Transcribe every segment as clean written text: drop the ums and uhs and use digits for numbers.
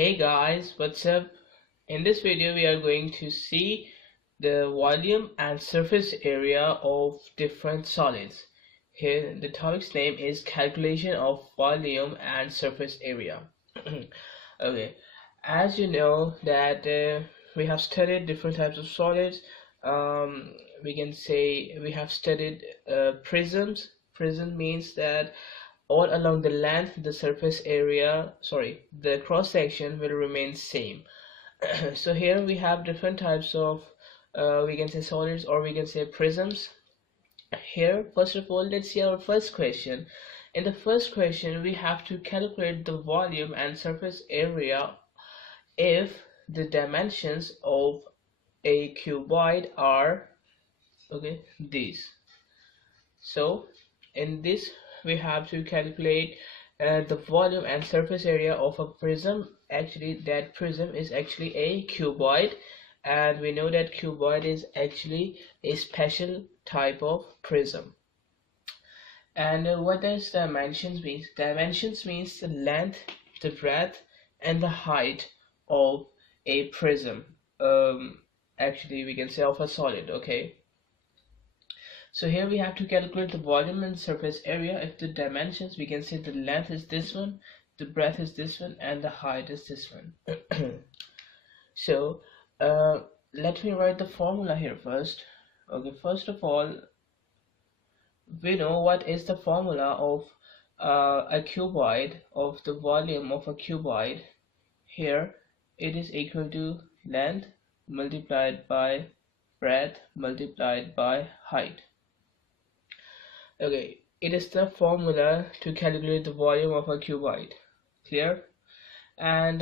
Hey guys, what's up? In this video we are going to see the volume and surface area of different solids. Here the topic's name is calculation of volume and surface area. Okay, as you know that we have studied different types of solids. We can say we have studied prisms. Prism means that all along the length the surface area, the cross section will remain same. So here we have different types of we can say solids, or we can say prisms. Here first of all, let's see our first question. In the first question we have to calculate the volume and surface area if the dimensions of a cuboid are these. So in this we have to calculate the volume and surface area of a prism. Actually that prism is actually a cuboid, and we know that cuboid is actually a special type of prism. And what does dimensions mean? Dimensions means the length, the breadth, and the height of a prism. Actually we can say of a solid. Okay, so here we have to calculate the volume and surface area. If the dimensions, we can say the length is this one, the breadth is this one, and the height is this one. So let me write the formula here first. Okay, first of all, we know what is the formula of a cuboid, of the volume of a cuboid. Here it is equal to length multiplied by breadth multiplied by height. Okay, it is the formula to calculate the volume of a cuboid. Clear? And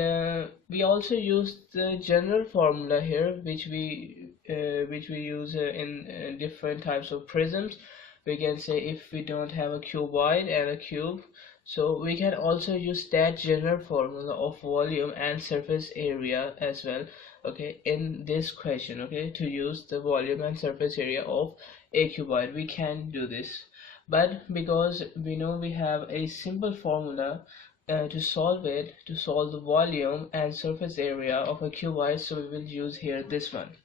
we also use the general formula here, which we use in different types of prisms. We can say if we don't have a cuboid and a cube, so we can also use that general formula of volume and surface area as well. Okay, in this question, okay, to use the volume and surface area of a cuboid, we can do this. But because we know we have a simple formula to solve the volume and surface area of a cuboid, so we will use here this one.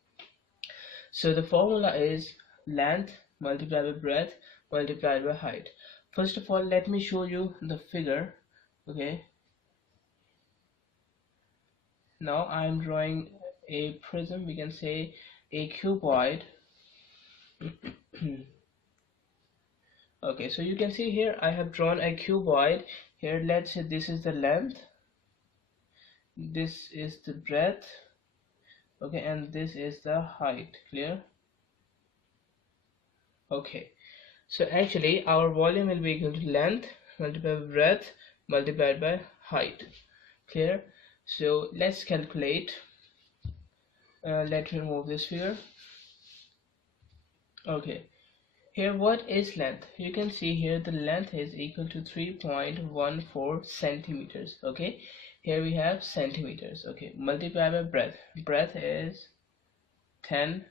So the formula is length multiplied by breadth multiplied by height. First of all, let me show you the figure. Okay, now I am drawing a prism, we can say a cuboid. Okay, so you can see here I have drawn a cuboid. Here let's say this is the length, this is the breadth, okay, and this is the height. Clear? Okay, so actually our volume will be equal to length multiplied by breadth multiplied by height. Clear? So let's calculate. Let me remove this figure. Okay, here what is length? You can see here the length is equal to 3.14 centimeters. Okay, here we have centimeters. Okay, multiply by breadth. Breadth is 10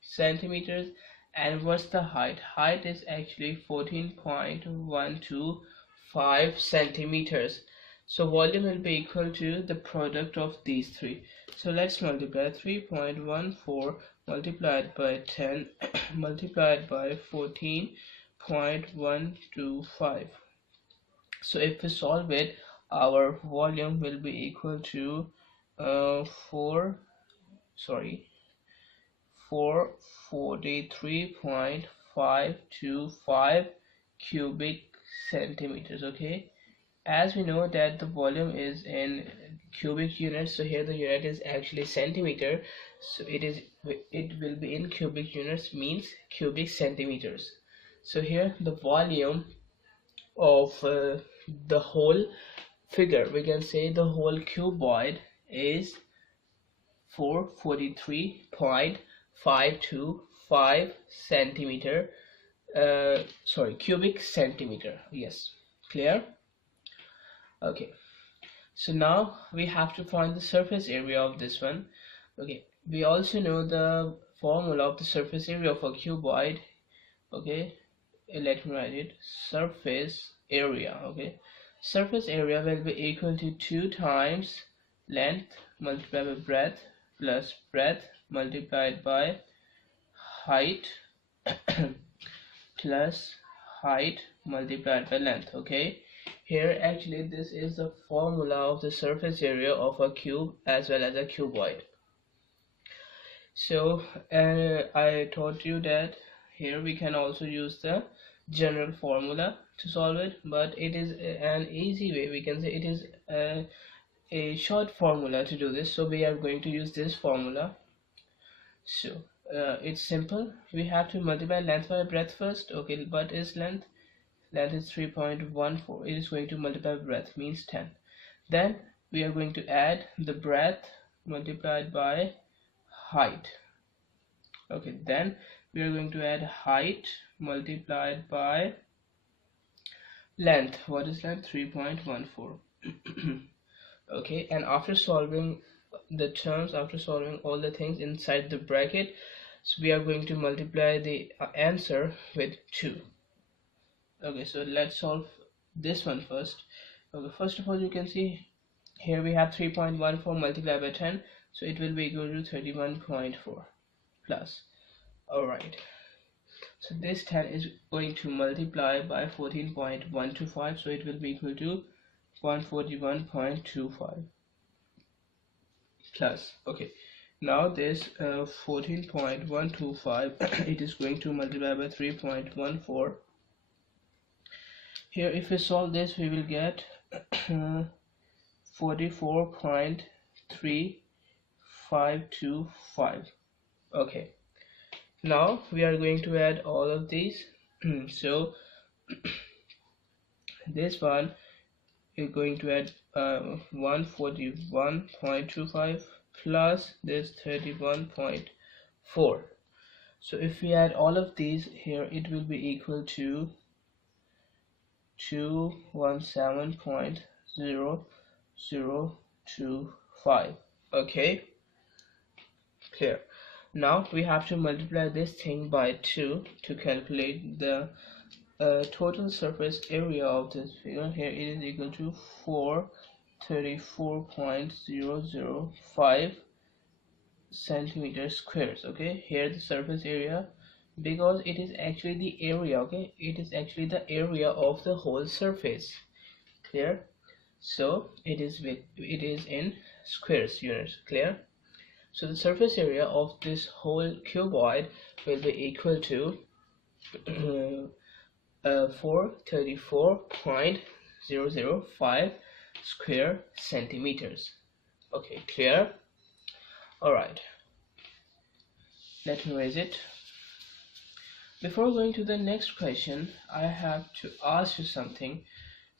centimeters. And what's the height? Height is actually 14.125 centimeters. So volume will be equal to the product of these three. So let's multiply 3.14 multiplied by 10 multiplied by 14.125. so if we solve it, our volume will be equal to 443.525 cubic centimeters. Okay, as we know that the volume is in cubic units, so here the unit is actually centimeter, so it will be in cubic units, means cubic centimeters. So here the volume of the whole figure, we can say the whole cuboid is 443.525 centimeter, cubic centimeter. Yes, clear? Okay, so now we have to find the surface area of this one. Okay, we also know the formula of the surface area of a cuboid. Okay, let me write it. Surface area. Okay, surface area will be equal to 2 times length multiplied by breadth plus breadth multiplied by height plus height multiplied by length. Okay, here actually this is the formula of the surface area of a cube as well as a cuboid. So I taught you that here we can also use the general formula to solve it, but it is an easy way, we can say it is a short formula to do this, so we are going to use this formula. So it's simple, we have to multiply length by breadth first. Okay, but is length is 3.14, it is going to multiply breadth, means 10. Then we are going to add the breadth multiplied by height. Okay, then we are going to add height multiplied by length. What is length? 3.14. Okay, and after solving the terms, after solving all the things inside the bracket, so we are going to multiply the answer with 2. Okay, so let's solve this one first. Okay, first of all, you can see here we have 3.14 multiplied by 10, so it will be equal to 31.4 plus. Alright, so this 10 is going to multiply by 14.125, so it will be equal to 141.25 plus. Okay, now this 14.125 it is going to multiply by 3.14. Here if we solve this, we will get 44.3525. okay, now we are going to add all of these. So this one is going to add 141.25 plus this 31.4. so if we add all of these here, it will be equal to 217.0025. okay, clear. Now we have to multiply this thing by 2 to calculate the total surface area of this figure. Here it is equal to 434.005 centimeters squares. Okay, here the surface area, because it is actually the area. Okay, it is actually the area of the whole surface. Clear? So it is in squares units. Clear? So the surface area of this whole cuboid will be equal to 434.005 square centimeters. Okay, clear? Alright, let me raise it. Before going to the next question, I have to ask you something,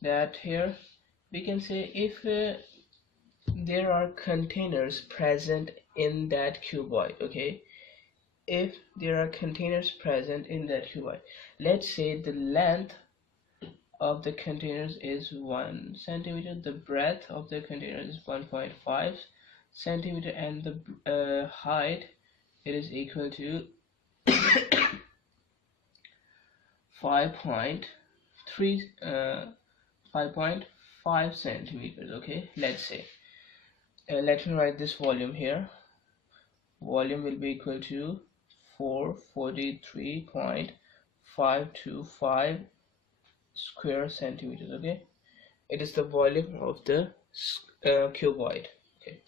that here we can say if there are containers present in that cuboid. Okay, if there are containers present in that cuboid, let's say the length of the containers is 1 centimeter, the breadth of the container is 1.5 centimeter, and the height, it is equal to 5.5 centimeters. Okay, let's say let me write this volume here. Volume will be equal to 443.525 square centimeters. Okay, it is the volume of the cuboid. Okay,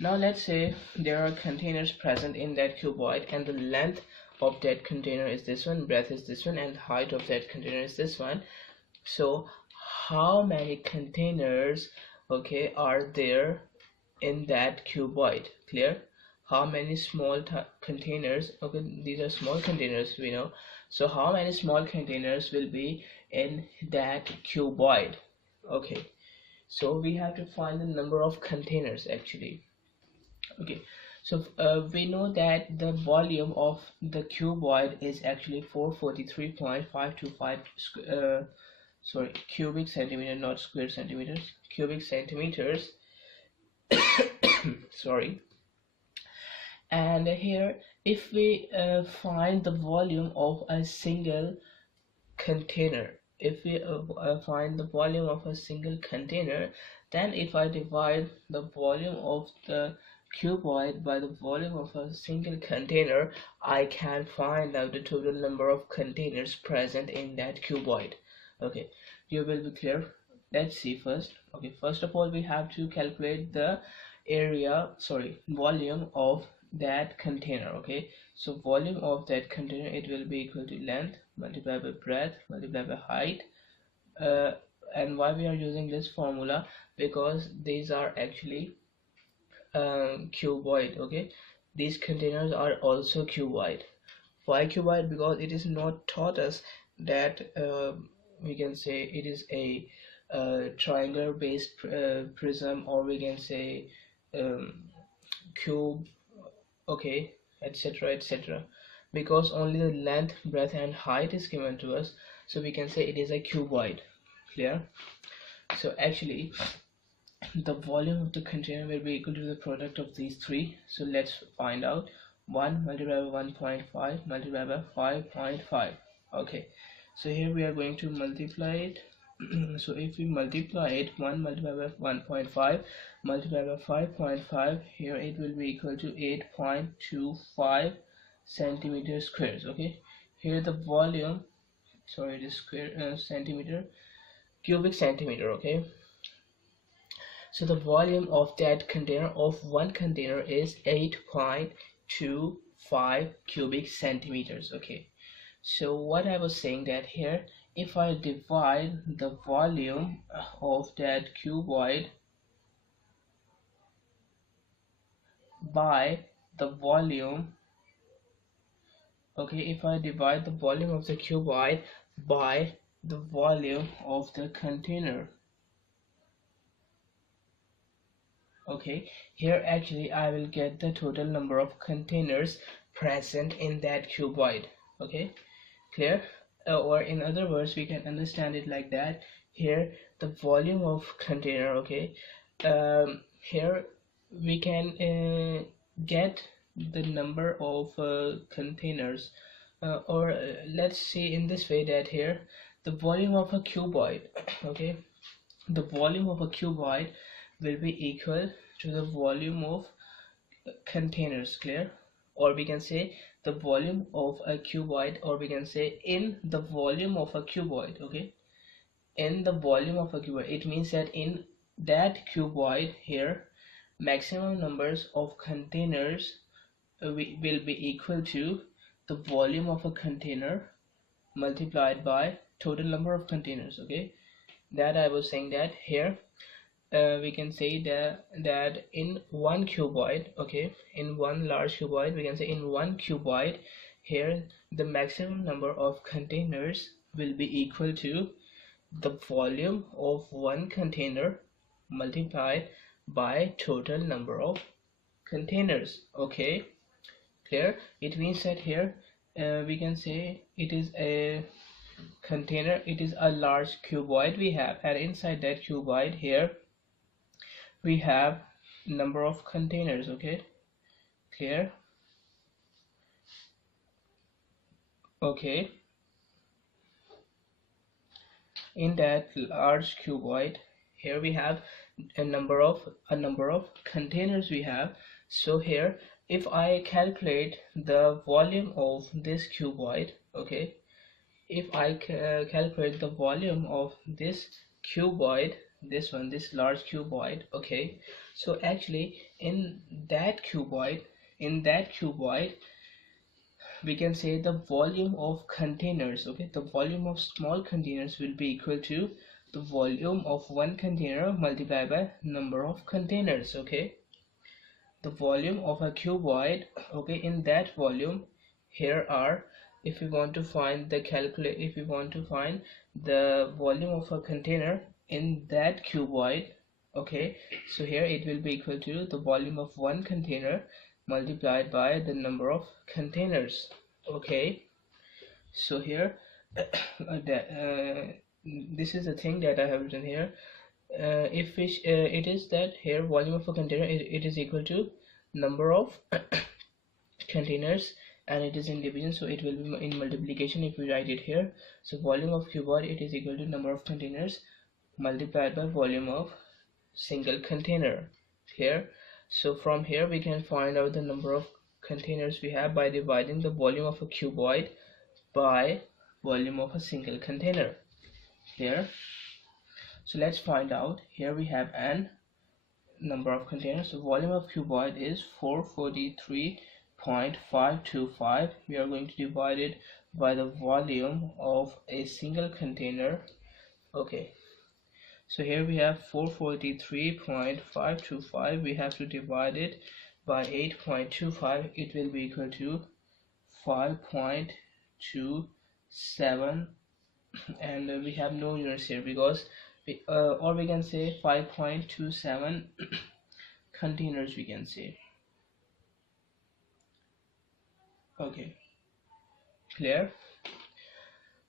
now let's say there are containers present in that cuboid, and the length of that container is this one, breadth is this one, and the height of that container is this one. So how many containers, okay, are there in that cuboid? Clear? How many small containers, okay, these are small containers, we know. So how many small containers will be in that cuboid? Okay, so we have to find the number of containers actually. Okay, so we know that the volume of the cuboid is actually 443.525 cubic centimeter, not square centimeters, cubic centimeters. Sorry. And here if we find the volume of a single container, if we find the volume of a single container, then if I divide the volume of the cuboid by the volume of a single container, I can find out the total number of containers present in that cuboid. Okay, you will be clear. Let's see first. Okay, first of all we have to calculate the volume of that container. Okay, so volume of that container, it will be equal to length multiplied by breadth multiplied by height. uh, and why we are using this formula? Because these are actually cuboid. Okay, these containers are also cuboid. Why cuboid? Because it is not taught us that we can say it is a triangular based prism, or we can say um, cube. Okay, etc, etc, because only the length, breadth and height is given to us, so we can say it is a cuboid. Clear? So actually the volume of the container will be equal to the product of these three. So let's find out. 1 multiplied by 1.5 multiplied by 5.5. Okay, so here we are going to multiply it. So if we multiply it, 1 multiplied by 1.5 multiplied by 5.5, here it will be equal to 8.25 centimeter squares. Okay, here the volume, sorry, it is square centimeter, cubic centimeter. Okay, so the volume of that container, of one container, is 8.25 cubic centimeters. Okay, so what I was saying that here, if I divide the volume of that cuboid by the volume, okay, if I divide the volume of the cuboid by the volume of the container, okay, here actually I will get the total number of containers present in that cuboid. Okay, clear? Or in other words, we can understand it like that. Here the volume of container. Okay, here we can get the number of containers, or let's see in this way, that here the volume of a cuboid, okay, the volume of a cuboid will be equal to the volume of containers. Clear? Or we can say the volume of a cuboid, or we can say in the volume of a cuboid. Okay, in the volume of a cuboid, it means that in that cuboid, here maximum numbers of containers will be equal to the volume of a container multiplied by total number of containers. Okay, that I was saying that here we can say that in one cuboid, okay, in one large cuboid, we can say in one cuboid, here the maximum number of containers will be equal to the volume of one container multiplied by total number of containers. Okay, clear? It means that here we can say it is a container, it is a large cuboid we have, and inside that cuboid, here we have number of containers. Okay, clear? Okay, in that large cuboid, here we have a number of containers we have. So here if I calculate the volume of this cuboid, okay, if I calculate the volume of this cuboid, this one, this large cuboid, okay, so actually in that cuboid, we can say the volume of containers, okay, the volume of small containers will be equal to the volume of one container multiplied by number of containers. Okay, the volume of a cuboid, okay, in that volume, here are, if we want to find the if we want to find the volume of a container in that cuboid, okay, so here it will be equal to the volume of one container multiplied by the number of containers. Okay, so here this is the thing that I have written here. If it is that here volume of a container, it is equal to number of containers and it is in division, so it will be in multiplication if we write it here. So volume of cuboid, it is equal to number of containers multiplied by volume of single container. Here, so from here we can find out the number of containers we have by dividing the volume of a cuboid by volume of a single container here. So let's find out. Here we have n number of containers. So volume of cuboid is 443.525. We are going to divide it by the volume of a single container. Okay, so here we have 443.525. we have to divide it by 8.25. it will be equal to 5.27, and we have no units here because or we can say 5.27 containers, we can say. Okay, clear?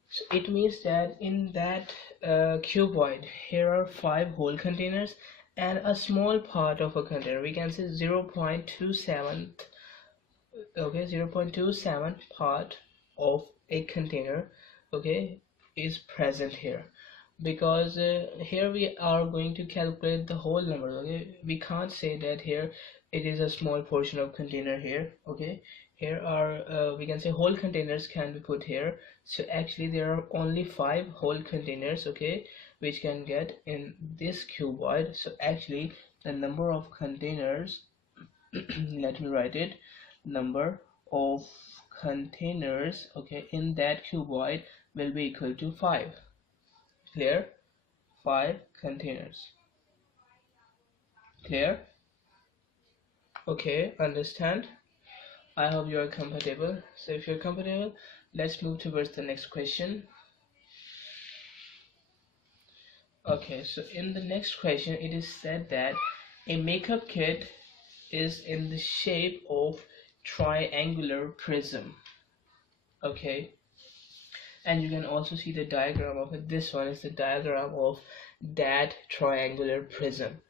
So it means that in that cuboid, here are 5 whole containers and a small part of a container, we can say 0.27. okay, 0.27 part of a container, okay, is present here, because here we are going to calculate the whole number. Okay, we can't say that here it is a small portion of container here. Okay, here are we can say whole containers can be put here. So actually there are only 5 whole containers, okay, which can get in this cuboid. So actually the number of containers let me write it, number of containers, okay, in that cuboid will be equal to 5. Clear? 5 containers. Clear? Okay, understand? I hope you are comfortable. So if you're comfortable, let's move towards the next question. Okay, so in the next question it is said that a makeup kit is in the shape of triangular prism. Okay, and you can also see the diagram of it. This one is the diagram of that triangular prism.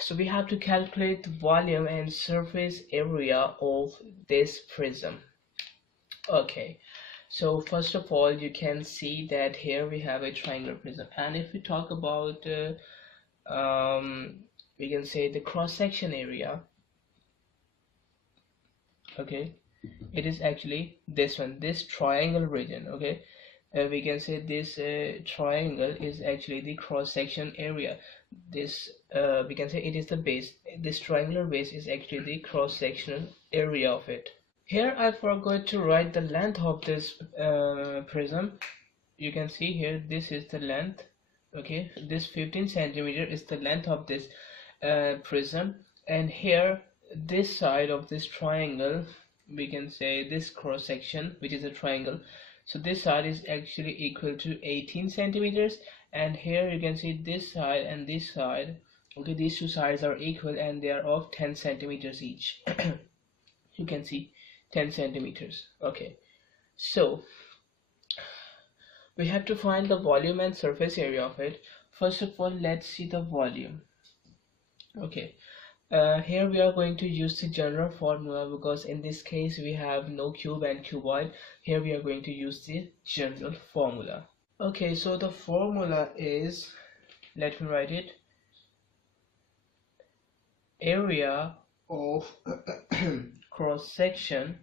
So we have to calculate the volume and surface area of this prism. Okay, so first of all you can see that here we have a triangular prism, and if we talk about we can say the cross-section area, okay, it is actually this one, this triangle region. Okay, we can say this triangle is actually the cross-section area. This we can say it is the base. This triangular base is actually the cross-sectional area of it. Here I forgot to write the length of this prism. You can see here this is the length. Okay, this 15 centimeter is the length of this prism, and here this side of this triangle, we can say this cross section, which is a triangle, so this side is actually equal to 18 centimeters, and here you can see this side and this side. Okay, these two sides are equal and they are of 10 centimeters each. You can see 10 centimeters. Okay, so we have to find the volume and surface area of it. First of all, let's see the volume. Okay, here we are going to use the general formula, because in this case we have no cube and cuboid. Here we are going to use the general formula. Okay, so the formula is, let me write it, area of cross section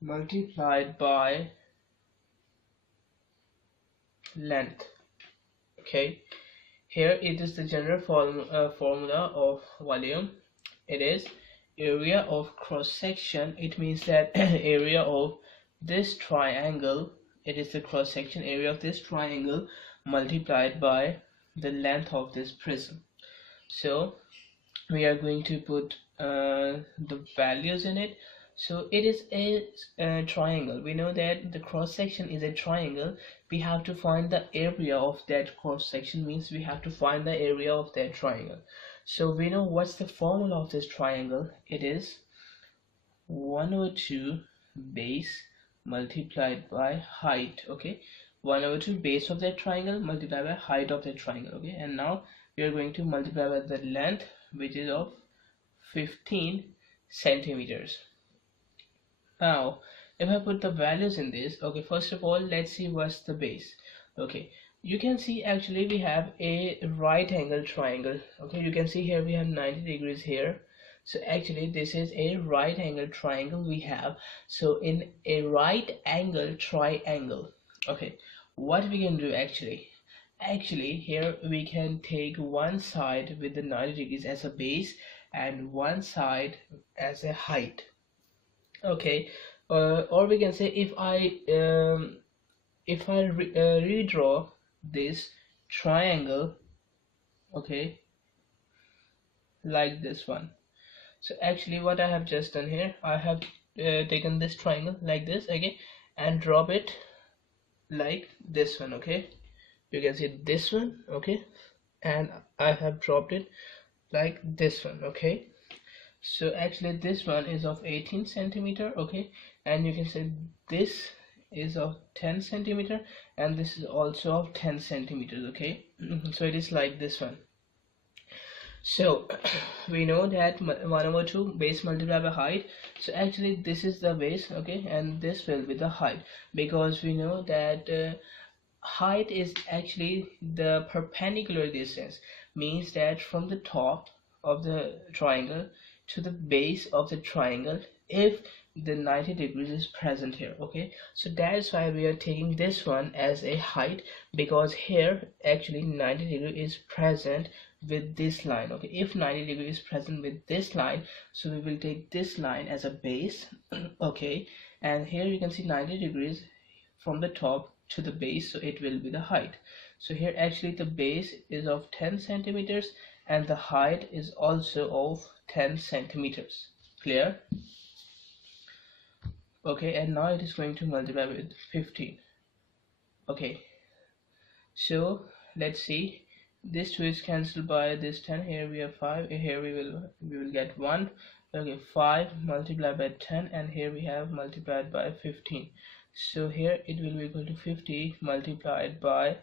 multiplied by length. Okay, here it is the general formula of volume. It is area of cross section. It means that area of this triangle, it is the cross section area of this triangle multiplied by the length of this prism. So we are going to put the values in it. So it is a triangle. We know that the cross section is a triangle. We have to find the area of that cross section, means we have to find the area of that triangle. So we know what's the formula of this triangle. It is 102 base multiplied by height. Okay, 1 over 2 base of that triangle multiplied by height of that triangle. Okay, and now we are going to multiply by the length, which is of 15 centimeters. Now if I put the values in this, okay, first of all let's see what's the base. Okay, you can see actually we have a right angle triangle. Okay, you can see here we have 90 degrees here, so actually this is a right angle triangle we have. So in a right angle triangle, okay, what we can do actually here we can take one side with the 90 degrees as a base and one side as a height. Okay, or we can say if I redraw this triangle, okay, like this one. So actually what I have just done here, I have taken this triangle like this, okay, and drop it like this one. Okay, you can see this one, okay, and I have dropped it like this one. Okay, so actually this one is of 18 centimeter, okay, and you can say this is of 10 centimeter and this is also of 10 centimeters. Okay, so it is like this one. So we know that 1 over 2 base multiplied by height, so actually this is the base, okay, and this will be the height, because we know that height is actually the perpendicular distance, means that from the top of the triangle to the base of the triangle if the 90 degrees is present here. Okay, so that is why we are taking this one as a height, because here actually 90 degree is present with this line. Okay, if 90 degree is present with this line, so we will take this line as a base. Okay, and here you can see 90 degrees from the top to the base, so it will be the height. So here actually the base is of 10 centimeters and the height is also of 10 centimeters. Clear? Okay, and now it is going to multiply with 15. Okay, so let's see, this 2 is cancelled by this 10. Here we have 5, here we will get 1. Okay, 5 multiplied by 10, and here we have multiplied by 15. So here it will be equal to 50 multiplied by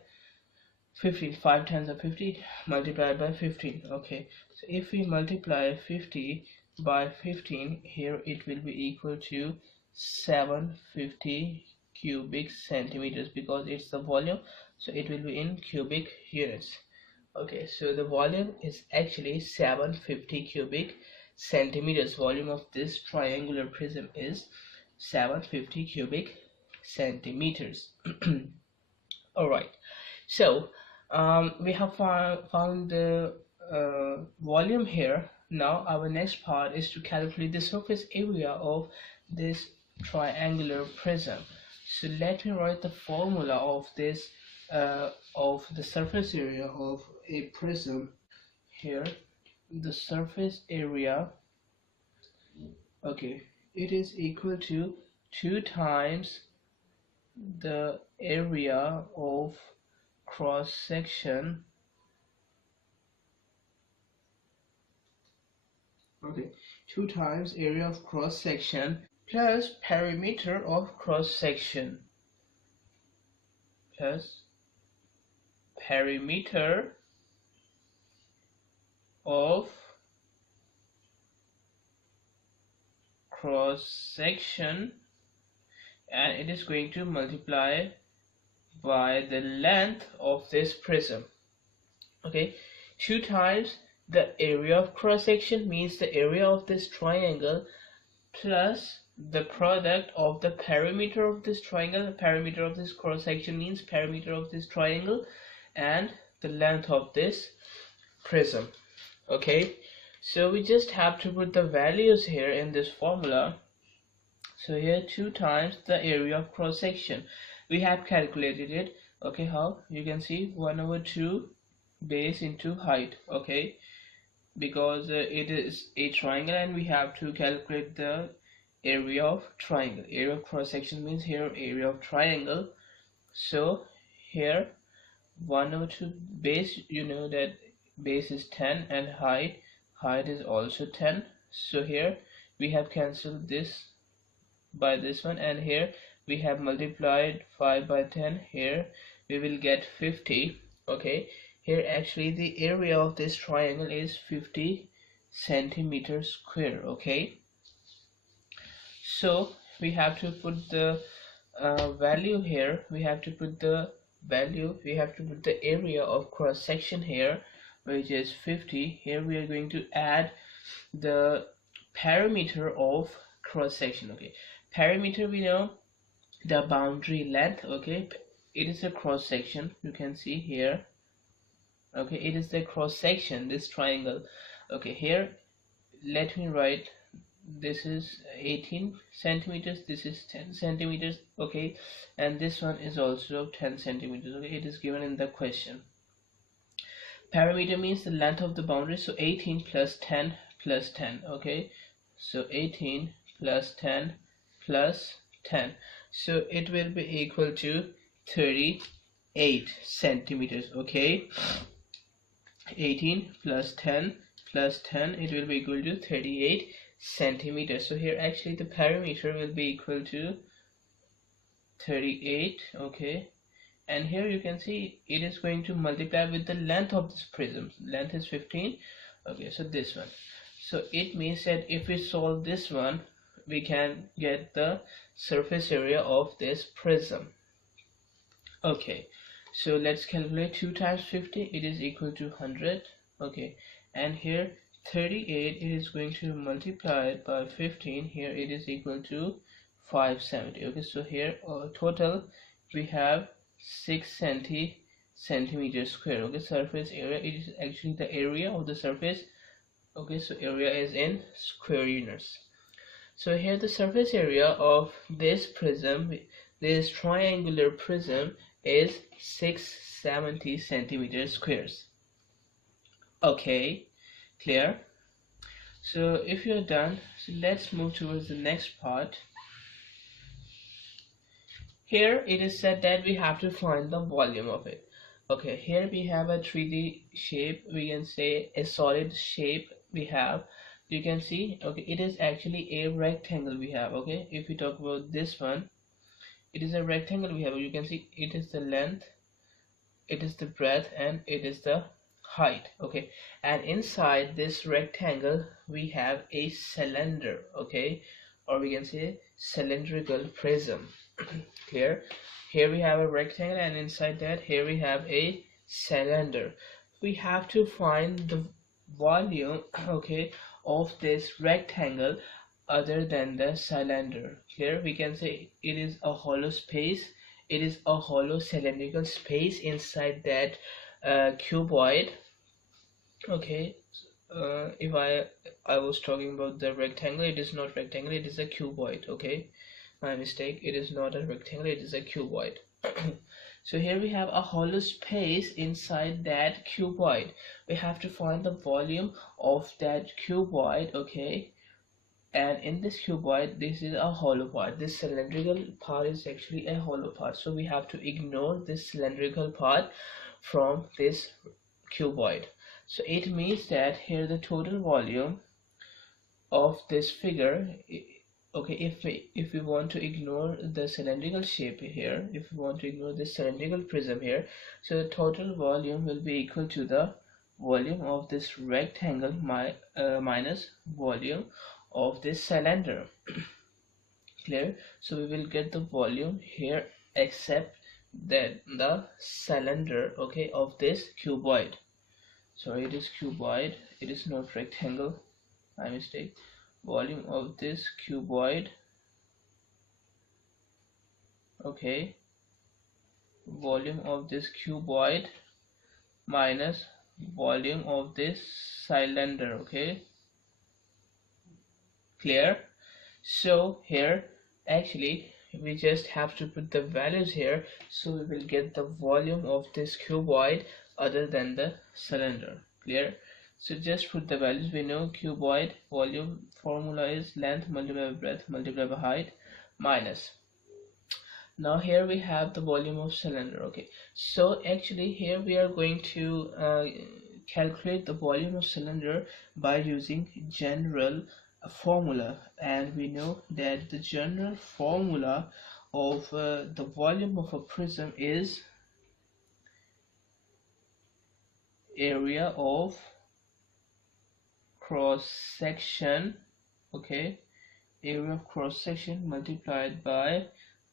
15. 5 times are 50 multiplied by 15. Okay, so if we multiply 50 by 15, here it will be equal to 750 cubic centimeters, because it's the volume, so it will be in cubic units. Okay, so the volume is actually 750 cubic centimeters. Volume of this triangular prism is 750 cubic centimeters. All right, so we have found the volume here. Now our next part is to calculate the surface area of this triangular prism. So let me write the formula of this of the surface area of a prism. Here the surface area, okay, it is equal to 2 times the area of cross section, okay, 2 times area of cross section plus perimeter of cross section, plus perimeter of cross section, and it is going to multiply by the length of this prism. Okay, 2 times the area of cross section means the area of this triangle plus the product of the perimeter of this triangle. The perimeter of this cross section means perimeter of this triangle and the length of this prism. Okay, so we just have to put the values here in this formula. So here 2 times the area of cross section, we have calculated it. Okay, how? You can see 1 over 2 base into height. Okay, because it is a triangle and we have to calculate the area of triangle. Area of cross section means here area of triangle. So here 1 over 2 base, you know that base is 10 and height is also 10. So here we have cancelled this by this one, and here we have multiplied 5 by 10, here we will get 50. Okay, here actually the area of this triangle is 50 centimeters square. Okay, so we have to put the value here, we have to put the area of cross section here, which is 50. Here we are going to add the perimeter of cross section. Okay, perimeter, we know the boundary length. Okay, it is a cross section, you can see here. Okay, it is the cross section, this triangle. Okay, here let me write, this is 18 centimeters, this is 10 centimeters. Okay, and this one is also 10 centimeters. Okay, it is given in the question. Perimeter means the length of the boundary, so 18 plus 10 plus 10. Okay, so 18 plus 10 plus 10, so it will be equal to 38 centimeters. Okay, 18 plus 10 plus 10, it will be equal to 38 centimeters. So here actually the perimeter will be equal to 38. Okay, and here you can see it is going to multiply with the length of this prism. Length is 15. Okay, so this one, so it means that if we solve this one, we can get the surface area of this prism. Okay, so let's calculate 2 times 50, it is equal to 100. Okay, and here 38, it is going to multiply it by 15, here it is equal to 570. Okay, so here total we have 6 centimeters square. Okay, surface area, it is actually the area of the surface. Okay, so area is in square units. So here the surface area of this prism, this triangular prism, is 670 centimeters squares. Okay, clear? So if you're done, so let's move towards the next part. Here it is said that we have to find the volume of it. Okay, here we have a 3D shape, we can say a solid shape we have. You can see, okay, it is actually a rectangle we have. Okay, if we talk about this one, it is a rectangle we have. You can see it is the length, it is the breadth, and it is the height. Okay, and inside this rectangle we have a cylinder. Okay, or we can say cylindrical prism. Clear? Here we have a rectangle, and inside that here we have a cylinder. We have to find the volume, okay, of this rectangle other than the cylinder. Here we can say it is a hollow space, it is a hollow cylindrical space inside that cuboid. Okay, if I was talking about the rectangle, it is not rectangle, it is a cuboid. Okay, my mistake, it is not a rectangle, it is a cuboid. So here we have a hollow space inside that cuboid. We have to find the volume of that cuboid. Okay, and in this cuboid, this is a hollow part. This cylindrical part is actually a hollow part, so we have to ignore this cylindrical part from this cuboid. So it means that here the total volume of this figure, okay, if we want to ignore the cylindrical shape here, if we want to ignore this cylindrical prism here, so the total volume will be equal to the volume of this rectangle minus volume of this cylinder. Clear? So we will get the volume here except that the cylinder, okay, of this cuboid. Sorry, it is cuboid, it is not rectangle, my mistake. Volume of this cuboid, okay, volume of this cuboid minus volume of this cylinder. Okay, clear? So here actually we just have to put the values here, so we will get the volume of this cuboid other than the cylinder. Clear? So just put the values. We know cuboid volume formula is length multiplied by breadth multiplied by height minus. Now here we have the volume of cylinder. Okay, so actually here we are going to calculate the volume of cylinder by using general formula, and we know that the general formula of the volume of a prism is area of cross section, okay, area of cross section multiplied by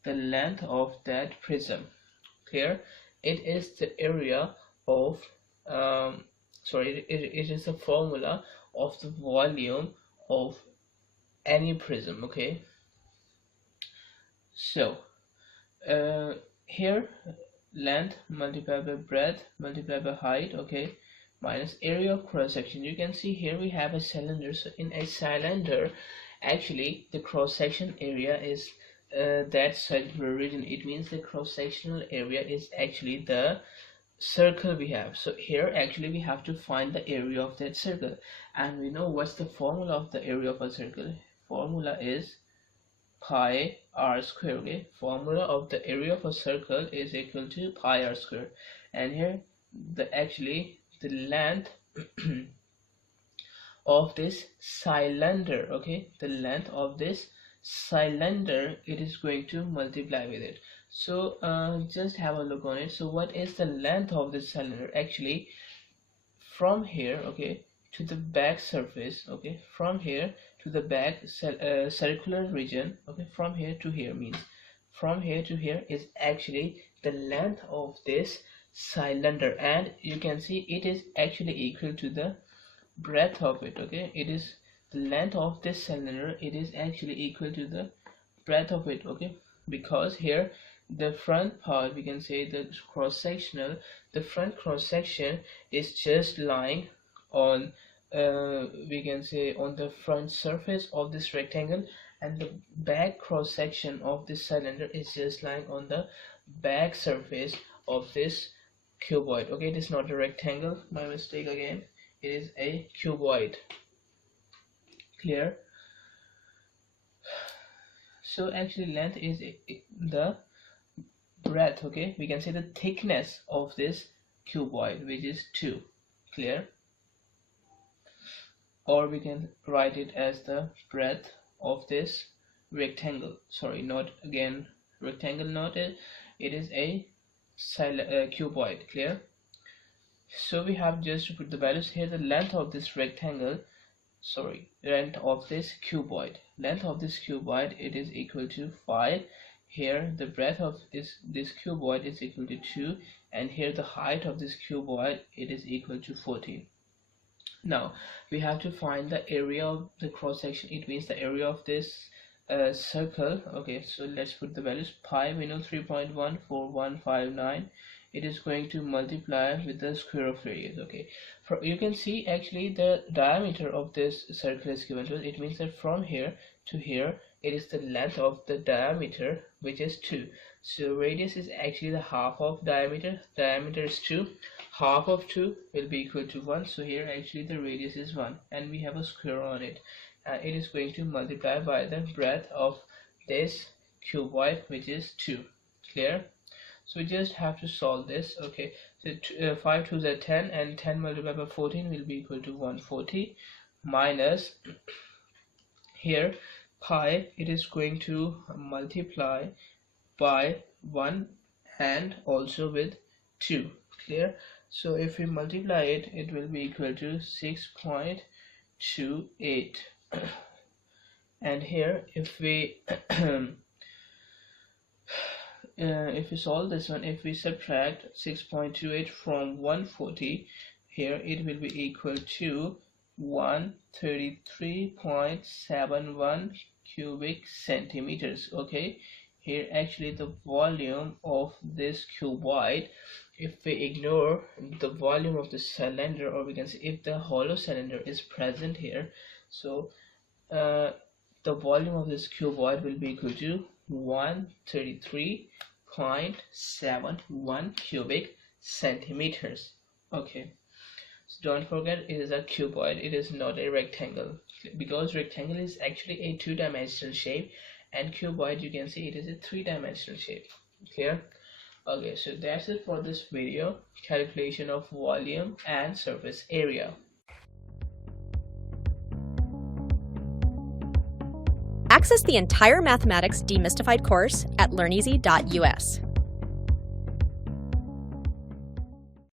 the length of that prism. Clear? It is the area of it is the formula of the volume of any prism. Okay, so here length multiplied by breadth multiplied by height, okay, minus area of cross section. You can see here we have a cylinder. So in a cylinder, actually the cross section area is that circular region. It means the cross sectional area is actually the circle we have. So here actually we have to find the area of that circle, and we know what's the formula of the area of a circle. Formula is pi r square. Okay, formula of the area of a circle is equal to pi r square, and here the length of this cylinder, okay, the length of this cylinder, it is going to multiply with it. So just have a look on it. So what is the length of this cylinder? Actually from here, okay, to the back surface, okay, from here to the back circular region, okay, from here to here means from here to here is actually the length of this cylinder, and you can see it is actually equal to the breadth of it. Okay, it is the length of this cylinder, it is actually equal to the breadth of it. Okay, because here the front part, we can say the cross sectional, the front cross section is just lying on we can say on the front surface of this rectangle, and the back cross section of this cylinder is just lying on the back surface of this cuboid. Okay, it is not a rectangle, my mistake again, it is a cuboid. Clear? So actually length is the breadth, okay, we can say the thickness of this cuboid, which is 2. Clear? Or we can write it as the breadth of this rectangle. Sorry, not again rectangle, not it is a cuboid. Clear? So we have just to put the values here. The length of this rectangle, sorry, length of this cuboid, it is equal to 5. Here the breadth of this cuboid is equal to 2, and here the height of this cuboid, it is equal to 14. Now we have to find the area of the cross section. It means the area of this circle. Okay, so let's put the values. Pi, we know 3.14159. it is going to multiply with the square of radius. Okay, you can see actually the diameter of this circle is given to us. It means that from here to here, it is the length of the diameter, which is 2. So radius is actually the half of diameter. Diameter is 2. Half of 2 will be equal to 1. So here actually the radius is 1, and we have a square on it. It is going to multiply by the breadth of this cuboid, which is 2. Clear? So we just have to solve this. Okay, so 5 2s are 10, and 10 multiplied by 14 will be equal to 140, minus here pi, it is going to multiply by 1 and also with 2. Clear? So if we multiply it, it will be equal to 6.28. And here if we if we solve this one, if we subtract 6.28 from 140, here it will be equal to 133.71 cubic centimeters. Okay, here actually the volume of this cuboid, if we ignore the volume of the cylinder, or we can say if the hollow cylinder is present here, so the volume of this cuboid will be equal to 133.71 cubic centimeters. Okay, so don't forget it is a cuboid, it is not a rectangle, because rectangle is actually a 2-dimensional shape, and cuboid, you can see it is a 3-dimensional shape. Clear? Okay, so that's it for this video, calculation of volume and surface area. Access the entire Mathematics Demystified course at learneasy.us.